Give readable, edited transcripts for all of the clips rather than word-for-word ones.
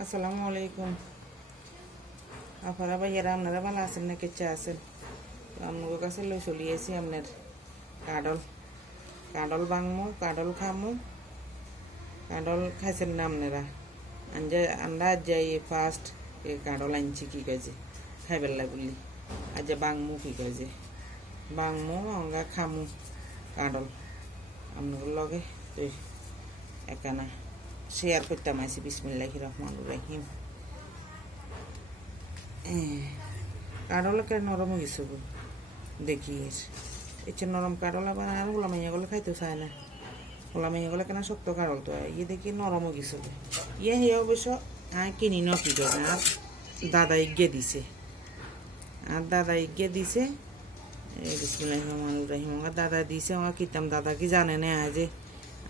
আসসালামু আলাইকুম আপনারা ভাইয়ারা আপনারা ভালো আছেন না কেচা আছেন আপনার কাছে লই চলিয়েছি আপনার কাডল কাডল বাংমু কাডল খামু কাডল খাইছেন না আপনারা আমরা যাই ফার্স্ট কাডল আনছি কি কাজে খাইবেলা বলি আজ বাংমু কি কাজে বাংমু অঙ্গা খামু কাডল আপনার লগে তুই একানা শেয়ার করতাম আছি বিসমিল্লাহির রহমানির রহিম কাডলকে নরম গেছে দেখি এই নরম কাডল আবার আর হোলা মাইয়াগুলো খাইতে চায় না হোলা মাইয়াগুলো কেন শক্ত কাডল তো ইয়ে দেখি নরম গেছে ইয়ে হে অবশ্য কিনি ন কি করে আর দাদা ইগে দিছে বিসমিল্লাহির রহমানির রহিম আমার দাদা দিছে আমার কিতাম দাদা কি জানে না যে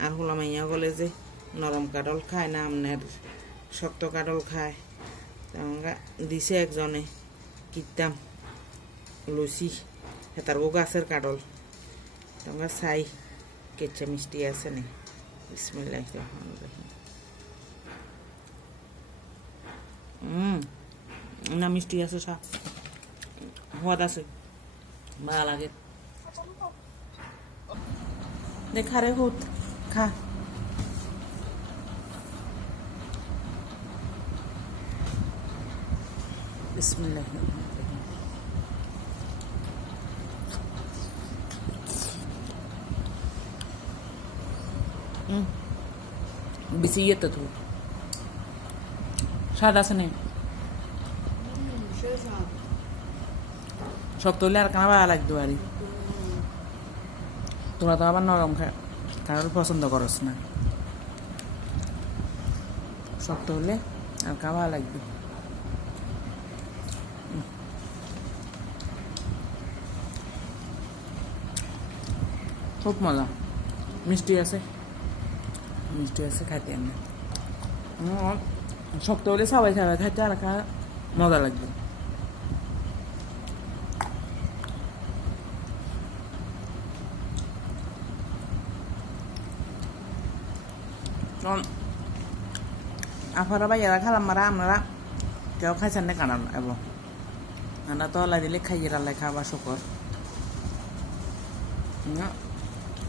আর হোলা মাইয়া বলে যে নরম কাডল খায় না আপনার শক্ত কাডল খায় আমরা দিছে একজনে কিতাম লুচি হেতার গাছের কাডল তোমরা চাই কেঁচা মিষ্টি আছে না বিসমিল্লাহির রহমানির রহিম না মিষ্টি আছে সোয়াদ আছে ভালো লাগে দেখা রে হুত খা বিসমিল্লাহির রহমানির রহিম বেশি ইয়ে তো স্বাদ আছে না শক্ত হলে আর কেন ভালো লাগতো আর তোরা তো আবার নরম খায় কারোর পছন্দ করস না শক্ত হলে আর কা ভালো লাগবে খুব মজা মিষ্টি আছে খাইতে আমি শক্ত হলে সবাই খাইতে আর মজা লাগবে আপনারা ভাইয়ারা খালাম মারা আপনারা কেউ খাইছেন না কারণ এবং আমরা তো আল্লাহ দিলে খাইয়ে আল্লাহ খাবার শুকর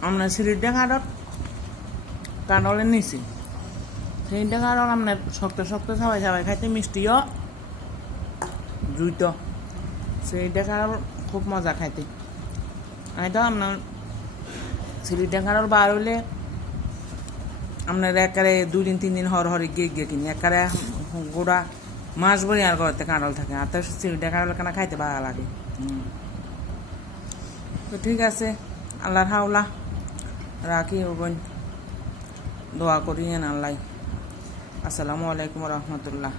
আপনার সিঁড়ির ডাঙারত কানলের নিচে সেই ডাঙারত আপনার শক্ত সবাই খাইতে মিষ্টিও জুইত সেই ডাঙার খুব মজা খাইতে আমি তো আপনার সিঁড়ির ডাঙারর বার হইলে আপনার একারে 2 দিন 3 দিন হরে গিয়ে কিনি একারে গোড়া মাস ভরি আর ঘরতে কাঁড়ল থাকে আর তার সিঁড়িটা কাঁড়ল কেনা খাইতে ভালো লাগে তো ঠিক আছে আল্লাহর হাওলা রাখি ওবেন দোয়া করি আল্লাহ আসসালামু আলাইকুম রহমতুল্লাহ।